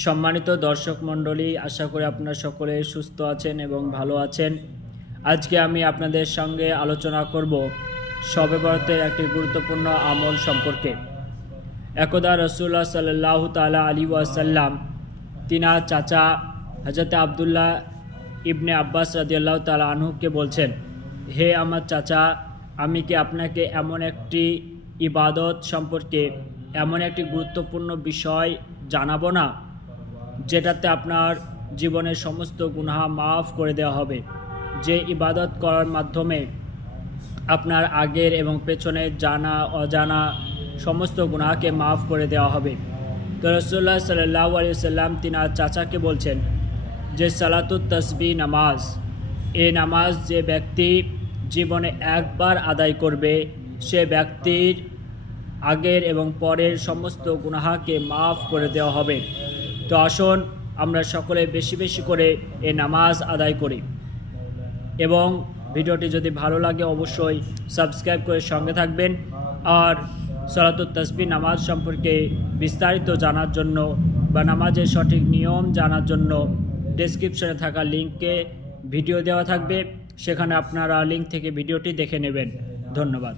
সম্মানিত দর্শক মণ্ডলী, আশা করি আপনারা সকলে সুস্থ আছেন এবং ভালো আছেন। আজকে আমি আপনাদের সঙ্গে আলোচনা করব শবে বরাতের একটি গুরুত্বপূর্ণ আমল সম্পর্কে। একদা রাসূলুল্লাহ সাল্লাল্লাহু তাআলা আলাইহি ওয়াসাল্লাম তিনার চাচা হযরত আব্দুল্লাহ ইবনে আব্বাস রাদিয়াল্লাহু তাআলা আনহুকে বলছেন, হে আমার চাচা, আমি কি আপনাকে এমন একটি ইবাদত সম্পর্কে, এমন একটি গুরুত্বপূর্ণ বিষয় জানাবো না যেটাতে আপনার জীবনের সমস্ত গুনাহ মাফ করে দেওয়া হবে, যে ইবাদত করার মাধ্যমে আপনার আগের এবং পেছনের জানা অজানা সমস্ত গুনাহকে মাফ করে দেওয়া হবে। তো রাসূলুল্লাহ সাল্লাল্লাহু আলাইহি ওয়াসাল্লাম তিনার চাচাকে বলছেন যে সালাতুত তাসবিহ নামাজ, এই নামাজ যে ব্যক্তি জীবনে একবার আদায় করবে সে ব্যক্তির আগের এবং পরের সমস্ত গুনাহকে মাফ করে দেওয়া হবে। তো আসুন আমরা সকলে বেশি বেশি করে এই নামাজ আদায় করি এবং ভিডিওটি যদি ভালো লাগে অবশ্যই সাবস্ক্রাইব করে সঙ্গে থাকবেন। আর সালাতুত তাসবিহ নামাজ সম্পর্কে বিস্তারিত জানার জন্য বা নামাজের সঠিক নিয়ম জানার জন্য ডেসক্রিপশনে থাকা লিঙ্কে ভিডিও দেওয়া থাকবে, সেখানে আপনারা লিঙ্ক থেকে ভিডিওটি দেখে নেবেন। ধন্যবাদ।